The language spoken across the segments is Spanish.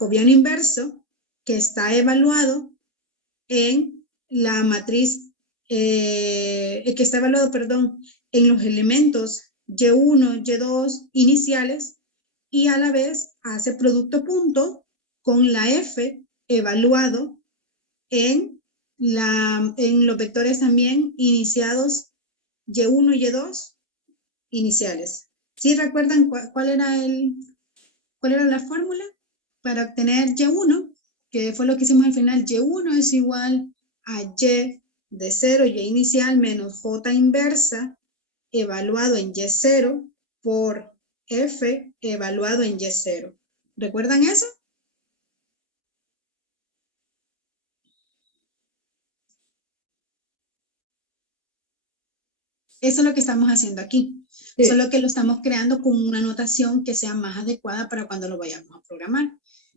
jacobiano inverso que está evaluado en la matriz, que está evaluado, perdón, en los elementos Y1, Y2 iniciales, y a la vez hace producto punto con la F evaluado en los vectores también iniciados Y1 y Y2 iniciales. ¿Sí recuerdan cuál era la fórmula para obtener Y1? Que fue lo que hicimos al final. Y1 es igual a Y de 0, Y inicial, menos J inversa, evaluado en Y0, por F evaluado en Y0. ¿Recuerdan eso? Eso es lo que estamos haciendo aquí. Sí. Solo que lo estamos creando con una notación que sea más adecuada para cuando lo vayamos a programar.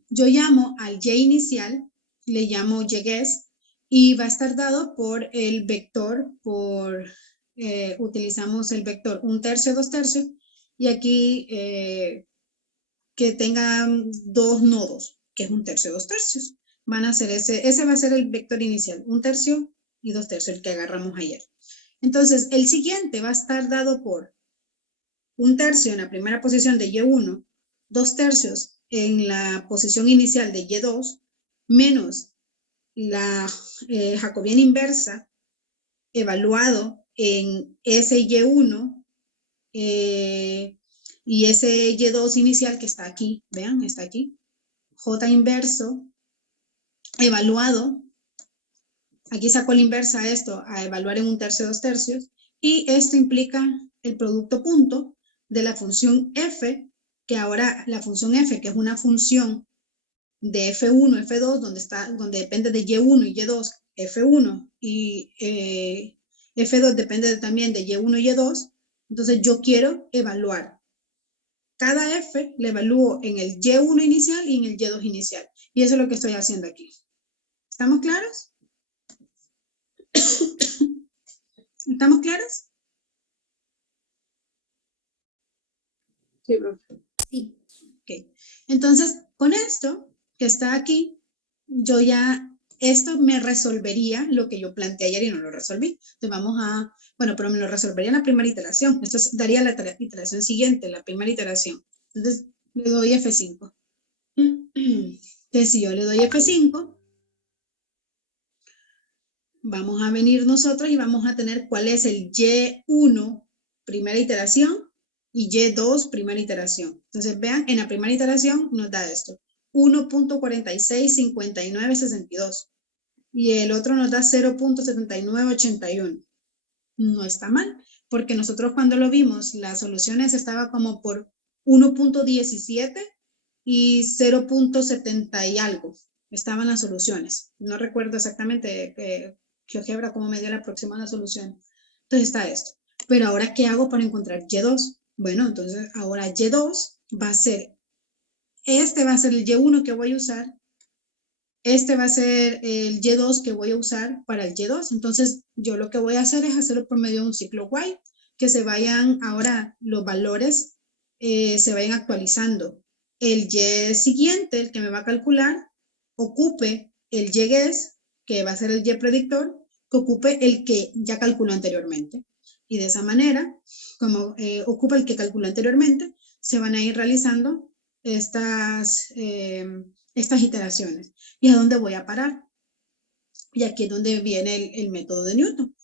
Yo llamo al Y inicial, le llamo YGuess, y va a estar dado por el vector, utilizamos el vector 1/3, 2/3, y aquí que tengan 2 nodos, que es 1/3, 2/3. Van a ser ese va a ser el vector inicial, 1/3 y 2/3, el que agarramos ayer. Entonces, el siguiente va a estar dado por 1/3 en la primera posición de Y1, 2/3 en la posición inicial de Y2, menos la jacobiana inversa evaluado en ese Y1 y ese Y2 inicial que está aquí, vean, está aquí, J inverso evaluado, aquí saco la inversa a esto, a evaluar en 1/3, 2/3, y esto implica el producto punto de la función f, que ahora la función f, que es una función de f1, f2, donde depende de y1 y y2, f1, y f2 depende también de y1 y y2, entonces yo quiero evaluar cada f, le evalúo en el y1 inicial y en el y2 inicial, y eso es lo que estoy haciendo aquí. ¿Estamos claros? ¿Estamos claros? Sí, profe. Sí. Okay. Entonces, con esto que está aquí, yo ya, esto me resolvería lo que yo planteé ayer y no lo resolví. Entonces vamos a, bueno, pero me lo resolvería en la primera iteración. Esto daría la iteración siguiente, la primera iteración. Entonces, le doy F5. Entonces, si yo le doy F5, vamos a venir nosotros y vamos a tener cuál es el Y1, primera iteración, y Y2, primera iteración. Entonces, vean, en la primera iteración nos da esto, 1.465962, y el otro nos da 0.7981. No está mal, porque nosotros cuando lo vimos, las soluciones estaban como por 1.17 y 0.70 y algo. Estaban las soluciones. No recuerdo exactamente GeoGebra cómo me dio la próxima la solución. Entonces está esto. Pero ahora, ¿qué hago para encontrar Y2? Bueno, entonces ahora Y2 va a ser, este va a ser el Y1 que voy a usar, este va a ser el Y2 que voy a usar para el Y2. Entonces, yo lo que voy a hacer es hacerlo por medio de un ciclo while, que se vayan ahora los valores, se vayan actualizando. El Y siguiente, el que me va a calcular, ocupe el YGuess, que va a ser el Y predictor, que ocupe el que ya calculó anteriormente. Y de esa manera, como ocupa el que calculó anteriormente, se van a ir realizando estas iteraciones. ¿Y a dónde voy a parar? Y aquí es donde viene el método de Newton.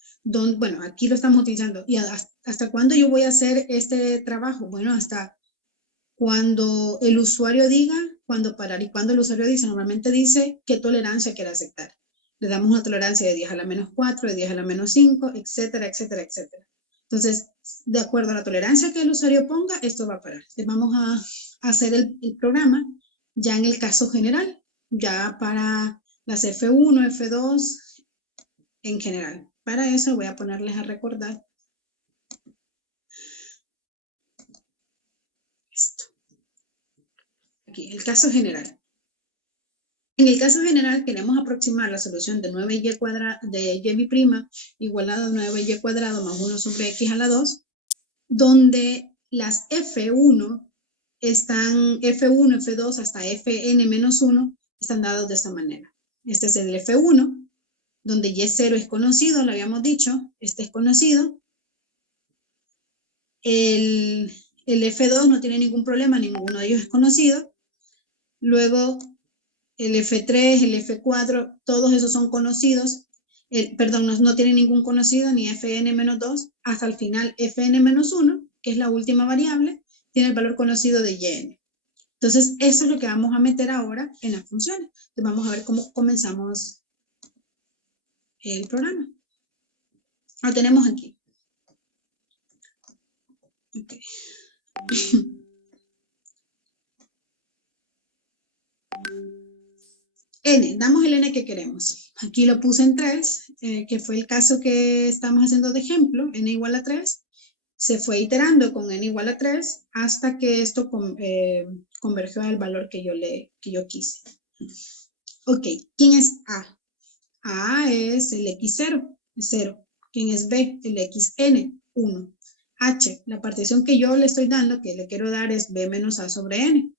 Bueno, aquí lo estamos utilizando. ¿Y hasta cuándo yo voy a hacer este trabajo? Bueno, hasta cuando el usuario diga cuándo parar. Y cuando el usuario dice, normalmente dice qué tolerancia quiere aceptar. Le damos una tolerancia de 10 a la menos 4, de 10 a la menos 5, etcétera, etcétera, etcétera. Entonces, de acuerdo a la tolerancia que el usuario ponga, esto va a parar. Entonces, vamos a hacer el programa ya en el caso general, ya para las F1, F2 en general. Para eso voy a ponerles a recordar esto. Aquí, el caso general. En el caso general queremos aproximar la solución de 9y cuadrado de y' igualado a 9y cuadrado más 1 sobre x a la 2, donde las F1 están F1, F2 hasta Fn-1 están dados de esta manera. Este es el F1, donde Y0 es conocido, lo habíamos dicho, este es conocido. El F2 no tiene ningún problema, ninguno de ellos es conocido. Luego el F3, el F4, todos esos son conocidos. Perdón, no tienen ningún conocido, ni Fn-2, hasta el final Fn-1, que es la última variable, tiene el valor conocido de Yn. Entonces, eso es lo que vamos a meter ahora en las funciones. Entonces, vamos a ver cómo comenzamos el programa. Lo tenemos aquí. Okay. N, damos el N que queremos. Aquí lo puse en 3, que fue el caso que estamos haciendo de ejemplo, N igual a 3. Se fue iterando con N igual a 3 hasta que esto convergió al valor que yo quise. Ok, ¿quién es A? A es el X0, 0. ¿Quién es B? El XN, 1. H, la partición que yo le estoy dando, que le quiero dar es B menos A sobre N.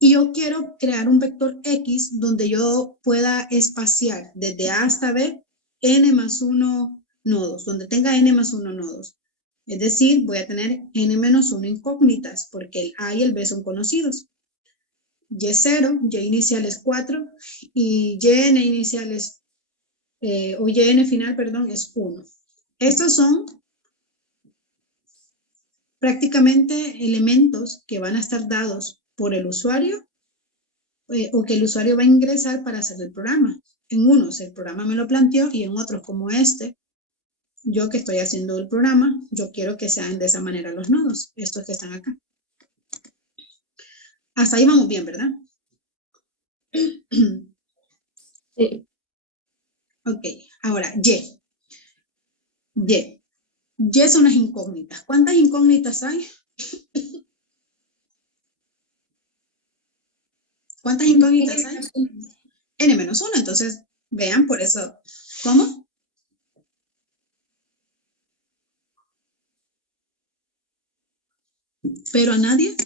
Y yo quiero crear un vector X donde yo pueda espaciar desde A hasta B N más 1 nodos, donde tenga N más 1 nodos. Es decir, voy a tener N menos 1 incógnitas, porque el A y el B son conocidos. Y0, Y inicial es 4, y Yn inicial es, o Yn final, perdón, es 1. Estos son prácticamente elementos que van a estar dados por el usuario o que el usuario va a ingresar para hacer el programa. En unos el programa me lo planteó y en otros como este, yo que estoy haciendo el programa, yo quiero que sean de esa manera los nodos, estos que están acá. Hasta ahí vamos bien, ¿verdad? Sí. Ok, ahora Y. Y son las incógnitas. ¿Cuántas incógnitas hay? ¿Cuántas incógnitas hay? N-1, entonces vean por eso. ¿Cómo? ¿Pero a nadie?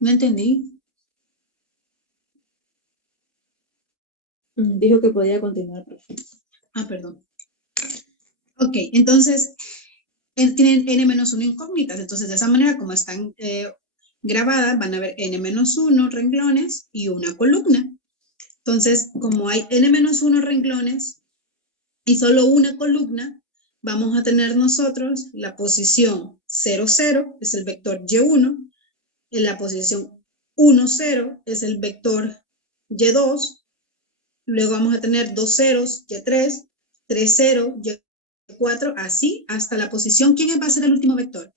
No entendí. Dijo que podía continuar. Ah, perdón. Ok, entonces tienen N-1 incógnitas. Entonces, de esa manera, como están grabadas, van a haber N-1 renglones y una columna. Entonces, como hay N-1 renglones y solo una columna, vamos a tener nosotros la posición 0, 0, es el vector Y1, en la posición 1, 0 es el vector Y2, luego vamos a tener 2 ceros, Y3, 3, 0, Y4, así hasta la posición. ¿Quién va a ser el último vector?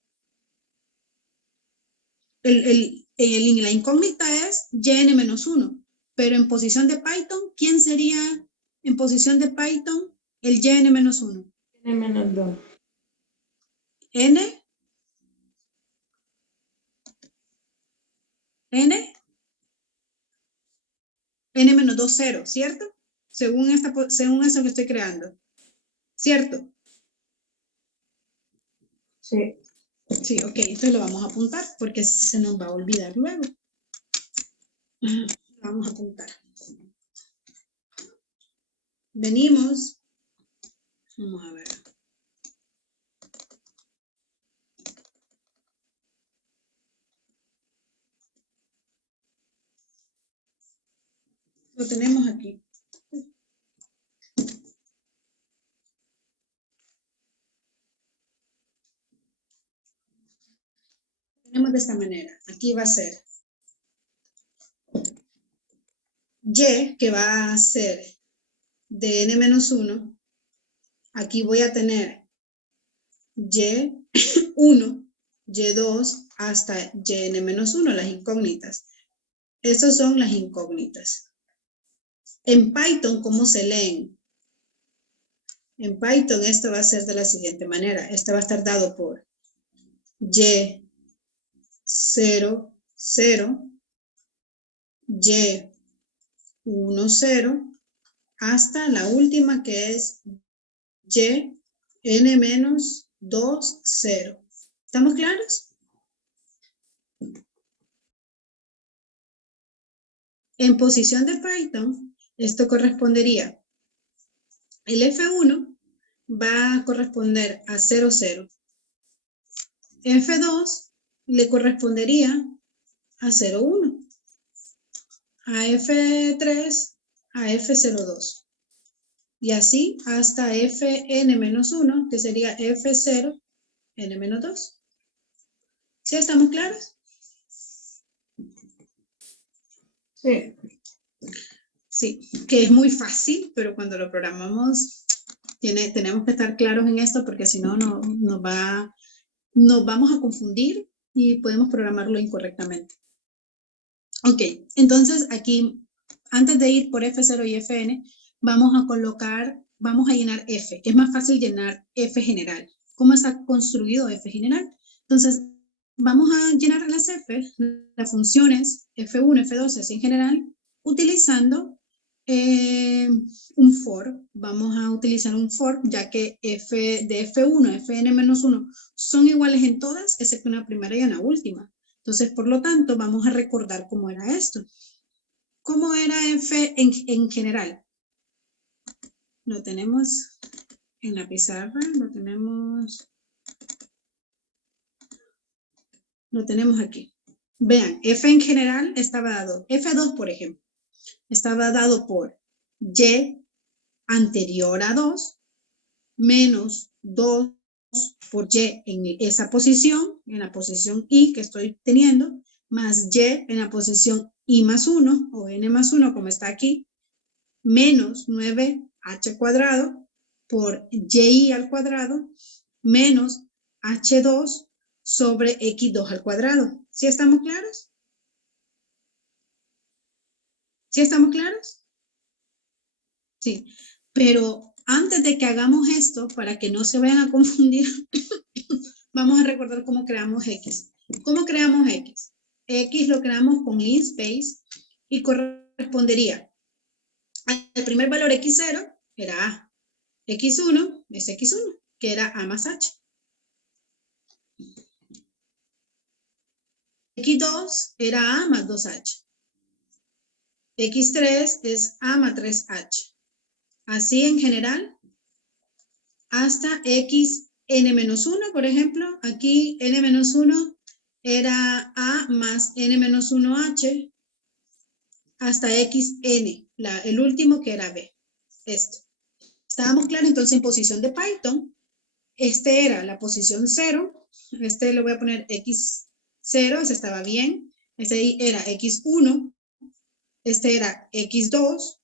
La incógnita es Yn-1, pero en posición de Python, ¿quién sería en posición de Python el Yn-1? N-2. N, N-2, 0, ¿cierto? Según eso que estoy creando, ¿cierto? Sí. Sí, ok, entonces lo vamos a apuntar porque se nos va a olvidar luego. Lo vamos a apuntar. Venimos. Vamos a ver. Lo tenemos aquí. Tenemos de esta manera. Aquí va a ser Y, que va a ser de N-1. Aquí voy a tener Y1, Y2 hasta Yn-1, las incógnitas. Estas son las incógnitas. En Python, ¿cómo se leen? En Python esto va a ser de la siguiente manera. Este va a estar dado por Y0, 0, Y1, 0, hasta la última que es Y, N-2, 0. ¿Estamos claros? En posición de Python, esto correspondería, el F1 va a corresponder a 0, 0. F2 le correspondería a 0, 1. A F3 a F02. Y así hasta Fn-1, que sería F0, N-2. ¿Sí estamos claros? Sí. Sí, que es muy fácil, pero cuando lo programamos tenemos que estar claros en esto porque si no nos vamos a confundir y podemos programarlo incorrectamente. Ok, entonces aquí, antes de ir por F0 y Fn, vamos a llenar F, que es más fácil llenar F general. ¿Cómo está construido F general? Entonces, vamos a llenar las F, las funciones F1, F2, así en general, utilizando un for. Vamos a utilizar un for, ya que de F1 a Fn-1 son iguales en todas, excepto una primera y una última. Entonces, por lo tanto, vamos a recordar cómo era esto. ¿Cómo era F en general? Lo tenemos en la pizarra, lo tenemos aquí. Vean, F en general estaba dado, F2 por ejemplo, estaba dado por Y anterior a 2 menos 2 por Y en esa posición, en la posición I que estoy teniendo, más Y en la posición I más 1 o N más 1 como está aquí, menos 9H cuadrado por YI al cuadrado menos H2 sobre X2 al cuadrado. ¿Sí estamos claros? ¿Sí estamos claros? Sí, pero antes de que hagamos esto, para que no se vayan a confundir, vamos a recordar cómo creamos X. ¿Cómo creamos X? X lo creamos con linspace y correspondería al primer valor X0, era A. X1 es X1, que era A más H. X2 era A más 2H. X3 es A más 3H. Así en general, hasta Xn-1, por ejemplo, aquí N-1 era A más N-1H hasta Xn, el último que era B. Estábamos claros, entonces en posición de Python, este era la posición 0, le voy a poner X0, ese estaba bien, este era X1, este era X2,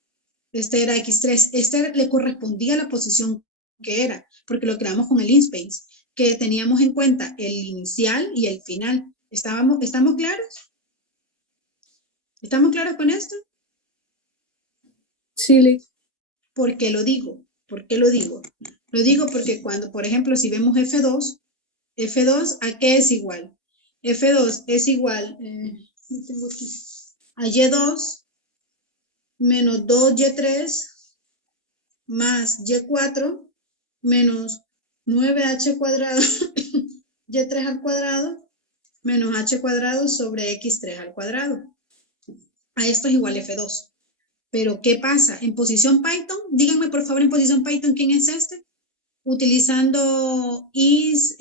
este era X3, este le correspondía a la posición que era, porque lo creamos con el linspace, que teníamos en cuenta el inicial y el final. ¿Estamos claros? ¿Estamos claros con esto? Sí. ¿Por qué lo digo? ¿Por qué lo digo? Lo digo porque cuando, por ejemplo, si vemos F2, F2 ¿a qué es igual? F2 es igual a Y2 menos 2Y3 más Y4 menos 9H cuadrado Y3 al cuadrado menos H cuadrado sobre X3 al cuadrado. A esto es igual F2. Pero, ¿qué pasa? En posición Python, díganme por favor en posición Python, ¿quién es este? Utilizando is,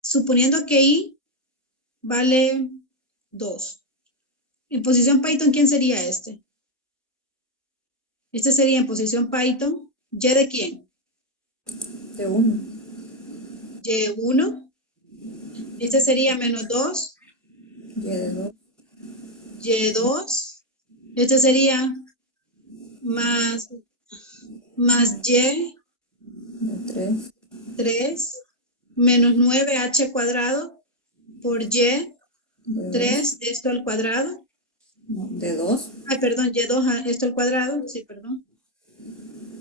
suponiendo que i vale 2. En posición Python, ¿quién sería este? Este sería en posición Python, ¿y de quién? De 1. Y1. Este sería menos 2. Y de 2. Y2. Este sería más Y De 3. 3 menos 9H cuadrado por Y3, De 2. esto al cuadrado. No, de 2. Ay, perdón, Y2, esto al cuadrado, sí, perdón.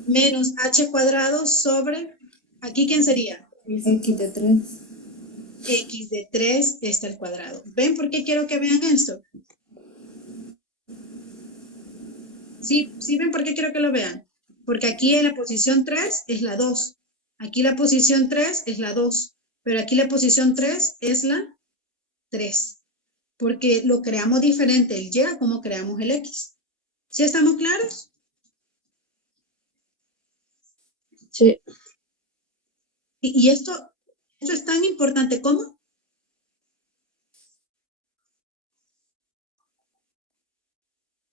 Menos H cuadrado sobre, ¿aquí quién sería? X de 3. X de 3, este al cuadrado. ¿Ven por qué quiero que vean esto? ¿Sí ven por qué quiero que lo vean? Porque aquí en la posición 3 es la 2. Aquí la posición 3 es la 2. Pero aquí la posición 3 es la 3, porque lo creamos diferente el Y a como creamos el X. ¿Sí estamos claros? Sí. Y esto es tan importante como.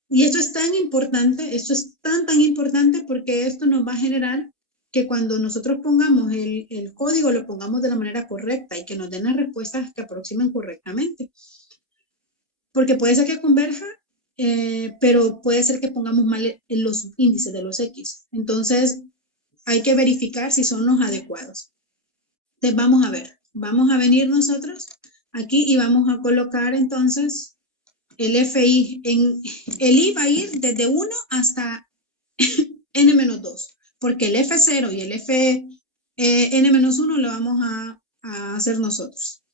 Y esto es tan importante, esto es tan importante porque esto nos va a generar que cuando nosotros pongamos el código, lo pongamos de la manera correcta y que nos den las respuestas que aproximen correctamente. Porque puede ser que converja, pero puede ser que pongamos mal los subíndices de los X. Entonces, hay que verificar si son los adecuados. Entonces, vamos a venir nosotros aquí y vamos a colocar entonces el FI. El I va a ir desde 1 hasta N-2, porque el F0 y el N-1 lo vamos a hacer nosotros.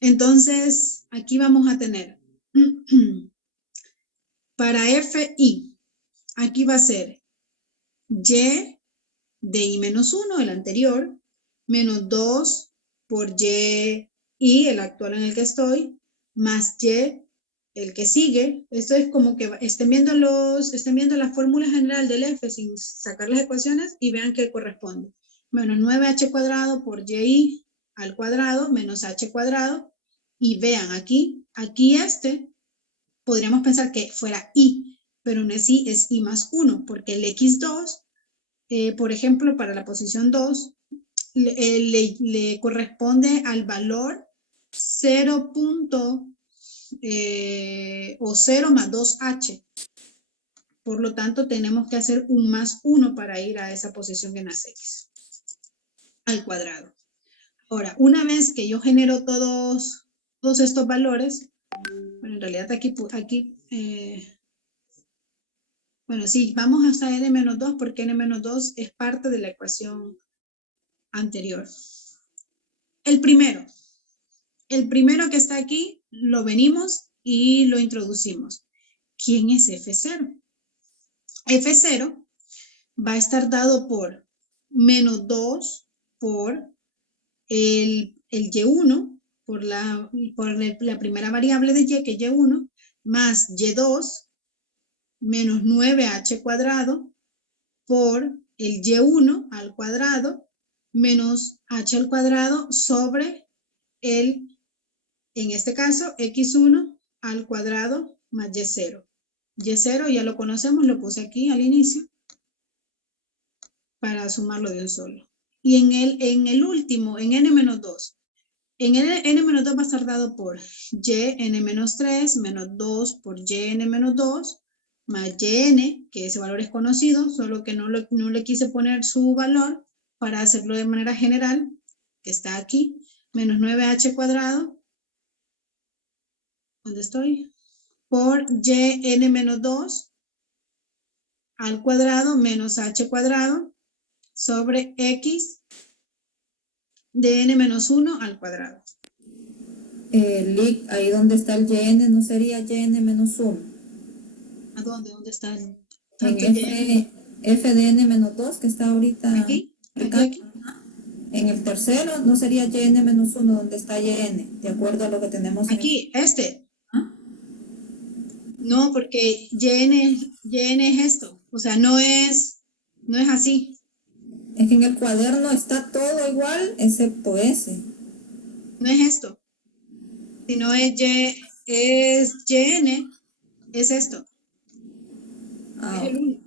Entonces, aquí vamos a tener para FI, aquí va a ser Y de I-1, el anterior, menos 2 por Y, el actual en el que estoy, más Y, el que sigue. Esto es como que estén viendo la fórmula general del F sin sacar las ecuaciones y vean qué corresponde. Menos 9h cuadrado por Y al cuadrado menos H cuadrado. Y vean aquí podríamos pensar que fuera I, pero no es I, es I más 1, porque el X2, por ejemplo, para la posición 2, le corresponde al valor 0. O 0 más 2H. Por lo tanto, tenemos que hacer un más 1 para ir a esa posición en las X al cuadrado. Ahora, una vez que yo genero todos estos valores, bueno, en realidad aquí bueno, sí, vamos hasta N-2 porque N-2 es parte de la ecuación anterior. El primero que está aquí, lo venimos y lo introducimos. ¿Quién es F0? F0 va a estar dado por menos 2 por el Y1, por la primera variable de Y, que es Y1, más Y2, menos 9H cuadrado, por el Y1 al cuadrado, menos H al cuadrado sobre el, en este caso, X1 al cuadrado más Y0. Y0 ya lo conocemos, lo puse aquí al inicio para sumarlo de un solo. Y en el último, en N-2, en N-2 va a estar dado por Yn-3 menos 2 por Yn-2 más Yn, que ese valor es conocido, solo que no le quise poner su valor para hacerlo de manera general, que está aquí, menos 9H cuadrado, ¿dónde estoy? Por Yn-2 al cuadrado menos H cuadrado sobre X de N-1 al cuadrado. Lic, ahí donde está el YN, ¿no sería YN-1? ¿A dónde? ¿Dónde está el En F de N-2 que está ahorita aquí? acá. Aquí. En el tercero no sería YN-1 donde está YN, de acuerdo a lo que tenemos aquí, en ¿Ah? No, porque YN es esto, o sea, no es así. Es que en el cuaderno está todo igual excepto ese. No es esto, sino es YN, es esto. Ah, Es el 1.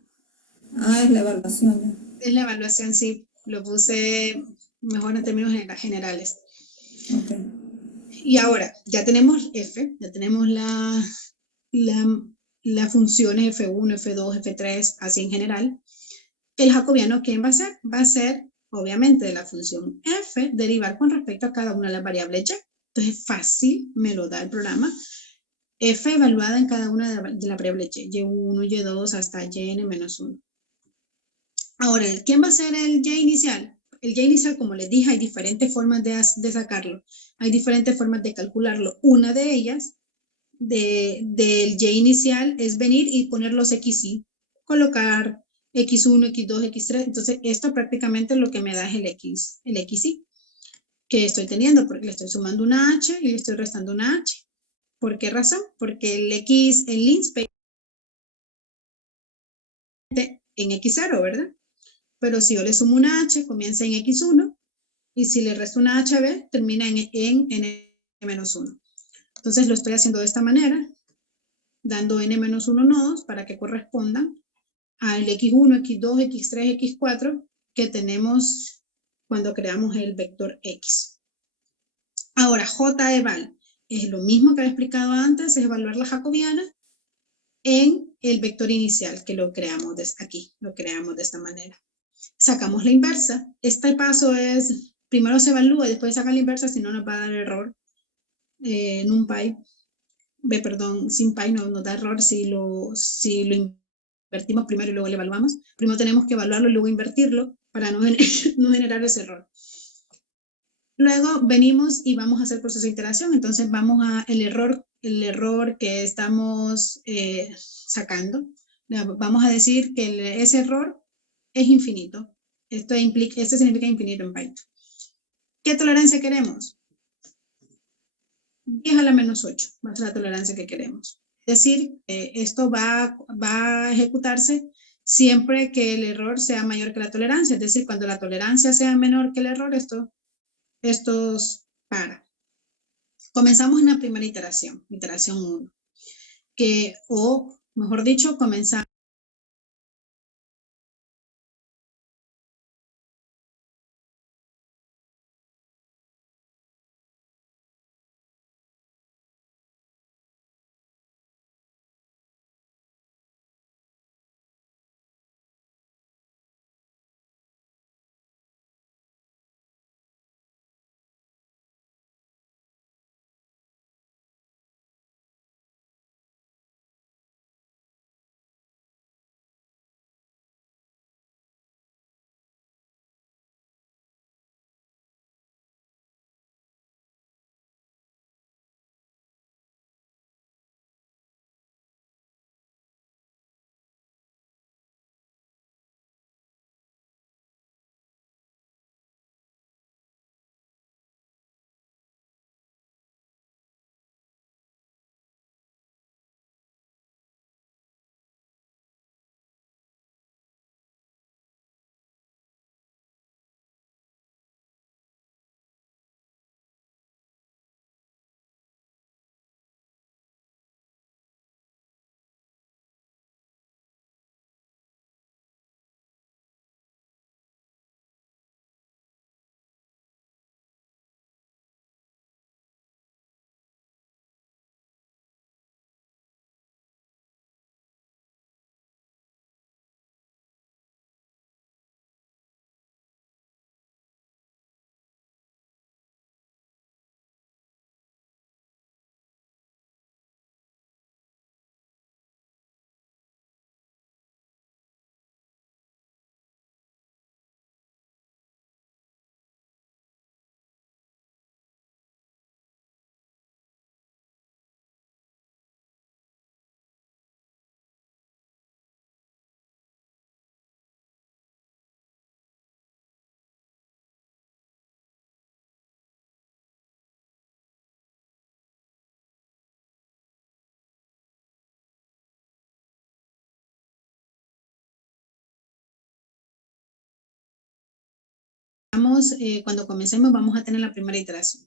es la evaluación ya. Es la evaluación, sí, lo puse mejor en términos generales. Okay. Y ahora, ya tenemos F, ya tenemos las funciones F1, F2, F3, así en general. El jacobiano, ¿quién va a ser? Va a ser, obviamente, de la función F, derivar con respecto a cada una de las variables Y. Entonces, fácil, me lo da el programa. F evaluada en cada una de las variables Y, Y1, Y2, hasta Yn-1. Ahora, ¿quién va a ser el Y inicial? El Y inicial, como les dije, hay diferentes formas de sacarlo. Hay diferentes formas de calcularlo. Una de ellas, del Y inicial, es venir y poner los XY. Colocar X1, X2, X3. Entonces, esto prácticamente lo que me da es el XY. que estoy teniendo, porque le estoy sumando una H y le estoy restando una H. ¿Por qué razón? Porque el X, el linspace en X0, ¿verdad? Pero si yo le sumo una H, comienza en X1, y si le resto una HB, termina en N-1. Entonces lo estoy haciendo de esta manera, dando N-1 nodos para que correspondan al X1, X2, X3, X4 que tenemos cuando creamos el vector X. Ahora, J-eval es lo mismo que había explicado antes, es evaluar la jacobiana en el vector inicial, que lo creamos desde aquí, lo creamos de esta manera. Sacamos la inversa. Este paso es, primero se evalúa y después saca la inversa, si no nos va a dar error. NumPy, SymPy nos da error si lo invertimos primero y luego lo evaluamos. Primero tenemos que evaluarlo y luego invertirlo para no generar ese error. Luego venimos y vamos a hacer proceso de iteración. Entonces vamos a el error que estamos sacando. Vamos a decir que ese error es infinito. Esto significa infinito en Python. ¿Qué tolerancia queremos? 10 a la menos 8 va a ser la tolerancia que queremos. Es decir, esto va a ejecutarse siempre que el error sea mayor que la tolerancia. Es decir, cuando la tolerancia sea menor que el error, esto para. Comenzamos en la primera iteración 1, o mejor dicho, comenzamos. Cuando comencemos vamos a tener la primera iteración.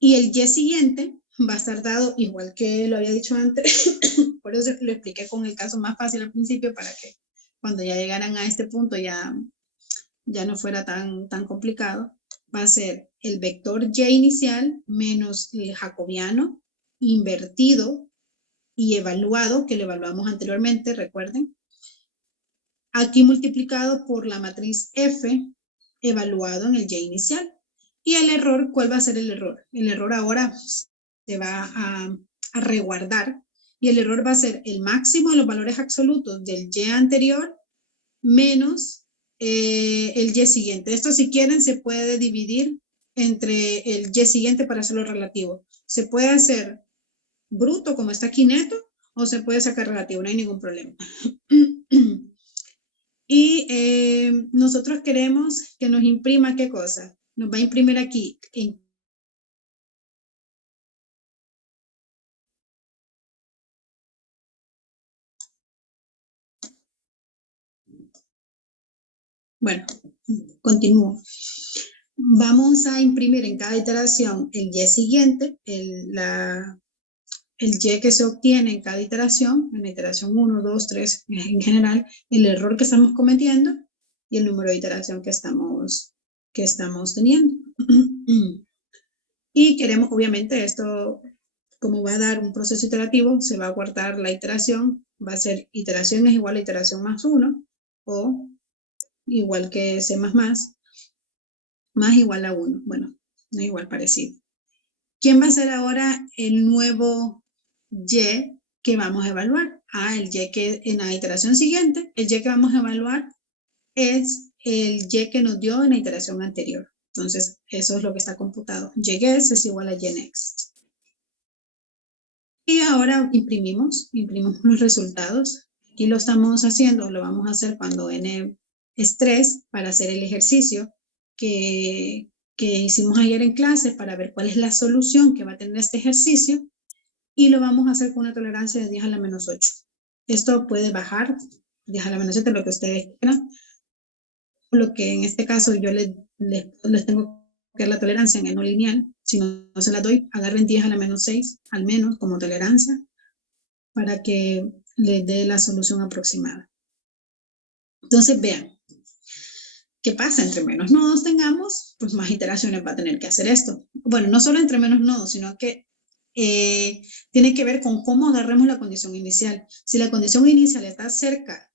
Y el Y siguiente va a estar dado igual que lo había dicho antes, por eso lo expliqué con el caso más fácil al principio para que cuando ya llegaran a este punto ya no fuera tan complicado. Va a ser el vector Y inicial menos el jacobiano invertido y evaluado, que lo evaluamos anteriormente, recuerden. Aquí multiplicado por la matriz F evaluado en el Y inicial. Y el error, ¿cuál va a ser el error? El error ahora se va a reguardar y el error va a ser el máximo de los valores absolutos del Y anterior menos el Y siguiente. Esto, si quieren, se puede dividir entre el Y siguiente para hacerlo relativo. Se puede hacer bruto, como está aquí neto, o se puede sacar relativo, no hay ningún problema. Y nosotros queremos que nos imprima ¿qué cosa? nos va a imprimir aquí bueno, continúo. Vamos a imprimir en cada iteración el Y siguiente, el Y que se obtiene en cada iteración, en la iteración 1, 2, 3, en general, el error que estamos cometiendo y el número de iteración que estamos teniendo. Y queremos, obviamente, esto, como va a dar un proceso iterativo, se va a guardar la iteración, va a ser iteración es igual a iteración más 1, o igual que C++, más igual a 1. Bueno, no es igual, parecido. ¿Quién va a ser ahora el nuevo Y que vamos a evaluar? El Y que en la iteración siguiente, el Y que vamos a evaluar es el Y que nos dio en la iteración anterior. Entonces, eso es lo que está computado. YGS es igual a YNext. Y ahora imprimimos los resultados. Aquí lo estamos haciendo, lo vamos a hacer cuando N es 3 para hacer el ejercicio que hicimos ayer en clase para ver cuál es la solución que va a tener este ejercicio, y lo vamos a hacer con una tolerancia de 10 a la menos 8. Esto puede bajar 10 a la menos 7, lo que ustedes quieran. Lo que en este caso yo les tengo que dar la tolerancia en el no lineal. Si no se la doy, agarren 10 a la menos 6, al menos como tolerancia, para que les dé la solución aproximada. Entonces, vean. ¿Qué pasa? Entre menos nodos tengamos, pues más iteraciones va a tener que hacer esto. Bueno, no solo entre menos nodos, sino que tiene que ver con cómo agarremos la condición inicial. Si la condición inicial está cerca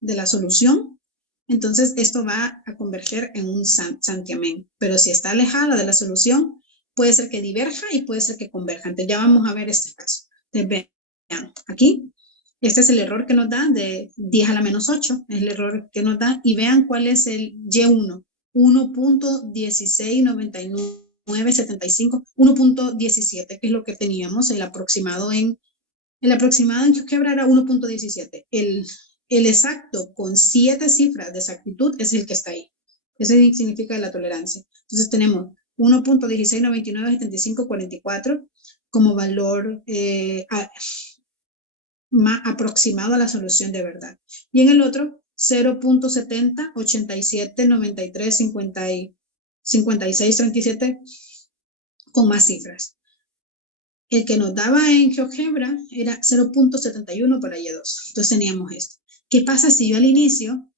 de la solución, entonces esto va a converger en un santiamén. Pero si está alejada de la solución, puede ser que diverja y puede ser que converja. Entonces ya vamos a ver este caso. Entonces, vean, aquí, este es el error que nos da de 10 a la menos 8, es el error que nos da, y vean cuál es el Y1, 1.169975, 1.17, que es lo que teníamos, el aproximado en GeoGebra era 1.17. El exacto con 7 cifras de exactitud es el que está ahí. Ese significa la tolerancia. Entonces tenemos 1.16997544 como valor más aproximado a la solución de verdad. Y en el otro, 0.708793505637 con más cifras. El que nos daba en GeoGebra era 0.71 para Y2. Entonces teníamos esto. ¿Qué pasa si yo al inicio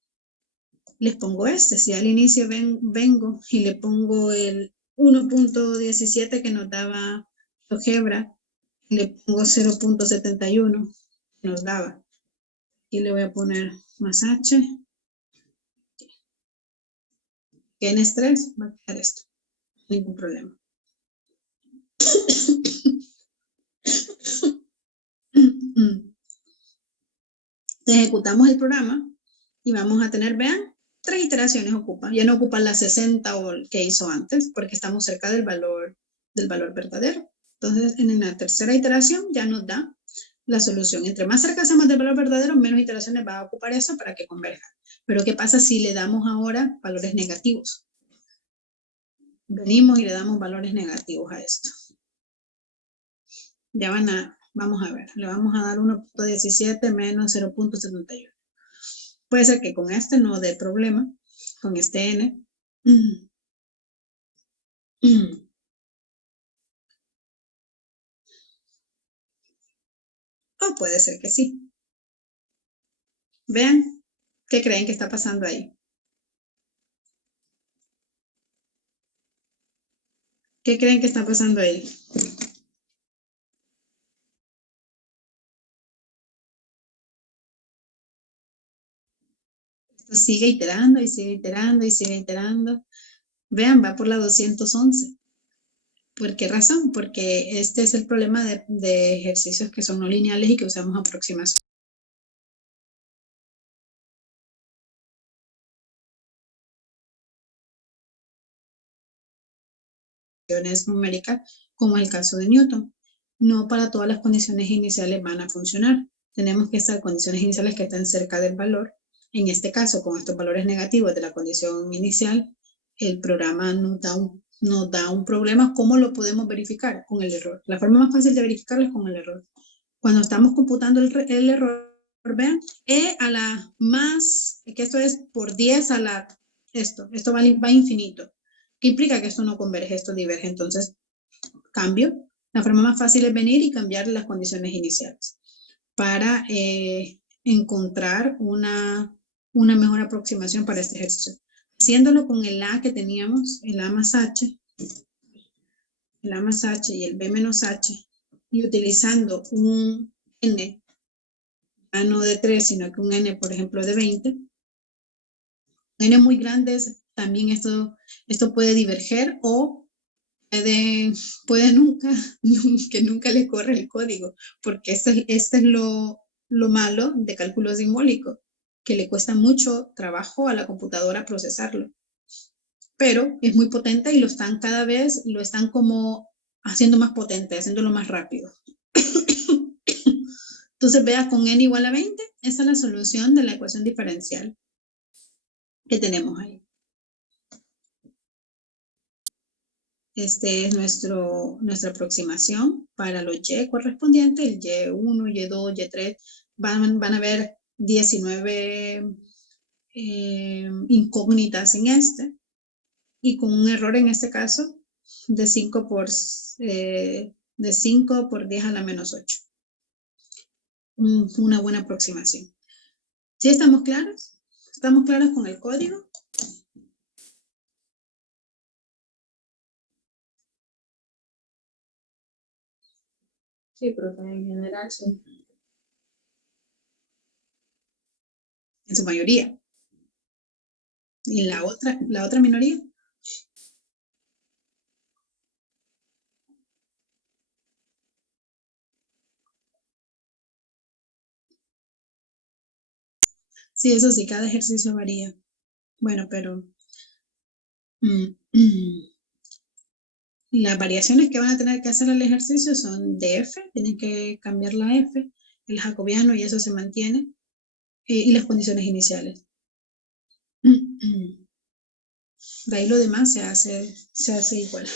les pongo este? Si al inicio vengo y le pongo el 1.17 que nos daba GeoGebra, y le pongo 0.71 que nos daba. Y le voy a poner más H. Que en estrés va a quedar esto. Ningún problema. Ejecutamos el programa y vamos a tener, vean, 3 iteraciones ocupa. Ya no ocupa las 60 o el que hizo antes, porque estamos cerca del valor verdadero. Entonces, en la tercera iteración ya nos da la solución. Entre más cerca estamos del valor verdadero, menos iteraciones va a ocupar eso para que converja. Pero ¿qué pasa si le damos ahora valores negativos? Venimos y le damos valores negativos a esto. Ya vamos a ver, le vamos a dar 1.17 menos 0.71. Puede ser que con este no dé problema, con este n. O puede ser que sí. Vean, ¿qué creen que está pasando ahí? ¿Qué creen que está pasando ahí? Esto sigue iterando y sigue iterando y sigue iterando. Vean, va por la 211. ¿Por qué razón? Porque este es el problema de ejercicios que son no lineales y que usamos aproximación numéricas, como el caso de Newton. No para todas las condiciones iniciales van a funcionar. Tenemos que estar condiciones iniciales que estén cerca del valor. En este caso, con estos valores negativos de la condición inicial, el programa nos da un problema. ¿Cómo lo podemos verificar? Con el error. La forma más fácil de verificarlo es con el error. Cuando estamos computando el error, vean, E a la más, que esto es por 10 a la, esto va a infinito, que implica que esto no converge, esto diverge. Entonces, cambio. La forma más fácil es venir y cambiar las condiciones iniciales para encontrar una mejor aproximación para este ejercicio. Haciéndolo con el A que teníamos, el A más H, y el B menos H, y utilizando un N, ya no de 3, sino que un N, por ejemplo, de 20, N muy grandes, también esto puede diverger o puede que nunca le corre el código, porque este es lo malo de cálculo simbólico, que le cuesta mucho trabajo a la computadora procesarlo. Pero es muy potente y cada vez lo están como haciendo más potente, haciéndolo más rápido. Entonces, vea, con n igual a 20, esa es la solución de la ecuación diferencial que tenemos ahí. Este es nuestra aproximación para los y correspondientes, el y1, y2, y3. Van a haber 19 incógnitas en este, y con un error en este caso de 5 por 10 a la menos 8. Una buena aproximación. ¿Sí estamos claros? ¿Estamos claros con el código? Sí, profe, en general sí. En su mayoría. ¿Y la otra minoría? Sí, eso sí, cada ejercicio varía. Bueno, pero las variaciones que van a tener que hacer al ejercicio son de F, tienen que cambiar la F, el jacobiano, y eso se mantiene, y las condiciones iniciales. De ahí lo demás se hace igual.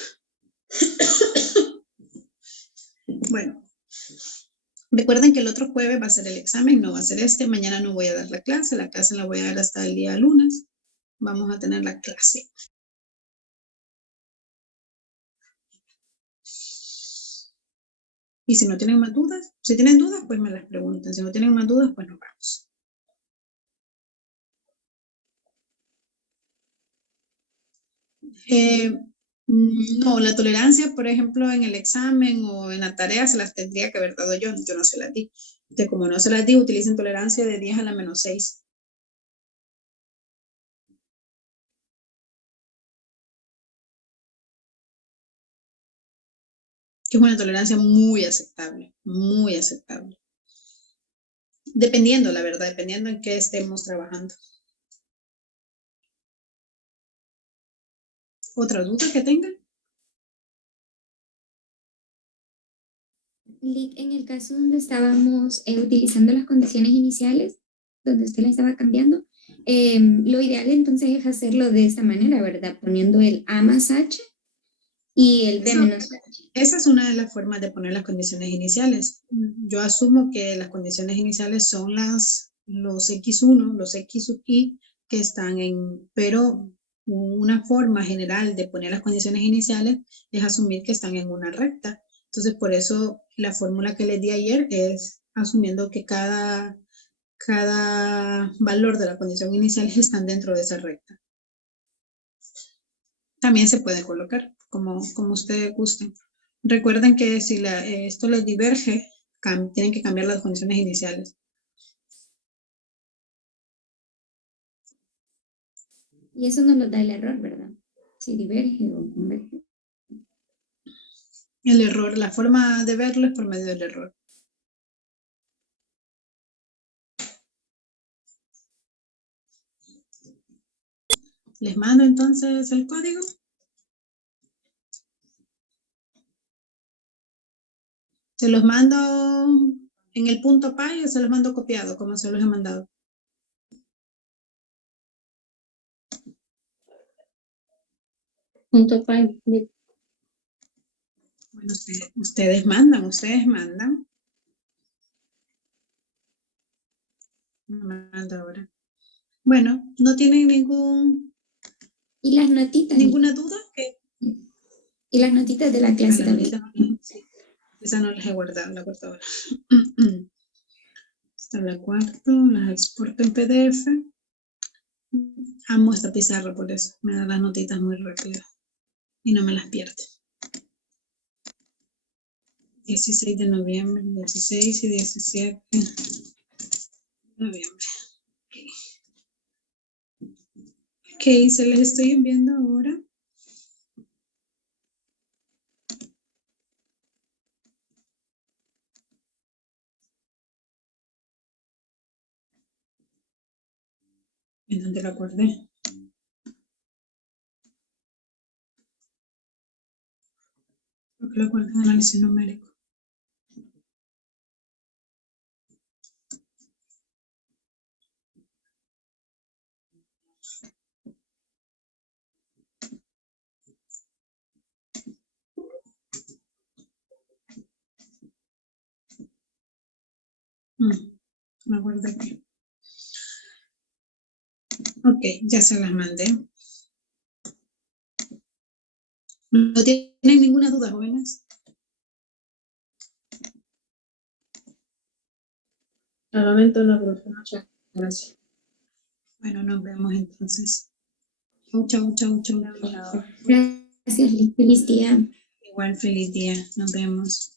Bueno, recuerden que el otro jueves va a ser el examen, no va a ser este. Mañana no voy a dar la clase la voy a dar hasta el día lunes. Vamos a tener la clase. Y si no tienen más dudas, si tienen dudas, pues me las preguntan. Si no tienen más dudas, pues nos vamos. No, la tolerancia, por ejemplo, en el examen o en la tarea se las tendría que haber dado yo no se las di. Como no se las di, utilicen tolerancia de 10 a la menos 6. Que es una tolerancia muy aceptable, muy aceptable. Dependiendo, la verdad, dependiendo en qué estemos trabajando. ¿Otra duda que tengan? En el caso donde estábamos utilizando las condiciones iniciales, donde usted la estaba cambiando, lo ideal entonces es hacerlo de esta manera, ¿verdad? Poniendo el A más H y el B menos H. Esa es una de las formas de poner las condiciones iniciales. Yo asumo que las condiciones iniciales son los X1, los X sub I que están pero una forma general de poner las condiciones iniciales es asumir que están en una recta. Entonces, por eso la fórmula que les di ayer es asumiendo que cada valor de la condición inicial están dentro de esa recta. También se puede colocar como ustedes gusten. Recuerden que si esto les diverge, tienen que cambiar las condiciones iniciales. Y eso nos lo da el error, ¿verdad? Si diverge o converge. El error, la forma de verlo es por medio del error. Les mando entonces el código. Se los mando en el punto .py o se los mando copiado, como se los he mandado. Punto 5. Bueno, ustedes mandan. Me manda ahora. Bueno, ¿no tienen Y las notitas. ninguna duda? Y las notitas de la clase también. Sí, esa no las he guardado, la guardo ahora. Esta la guardo, las exporto en PDF. Amo esta pizarra por eso, me da las notitas muy rápido y no me las pierde. 16 de noviembre, 16 y 17 de noviembre. Ok, se les estoy enviando ahora. ¿En dónde la guardé? Creo que la guardé en análisis numérico. La guardé aquí. Ok, ya se las mandé. ¿No tienen ninguna duda, jóvenes? Al momento no, profe. Muchas gracias. Bueno, nos vemos entonces. Chau, chau, chau, chau. Chao. Gracias, feliz día. Igual, feliz día. Nos vemos.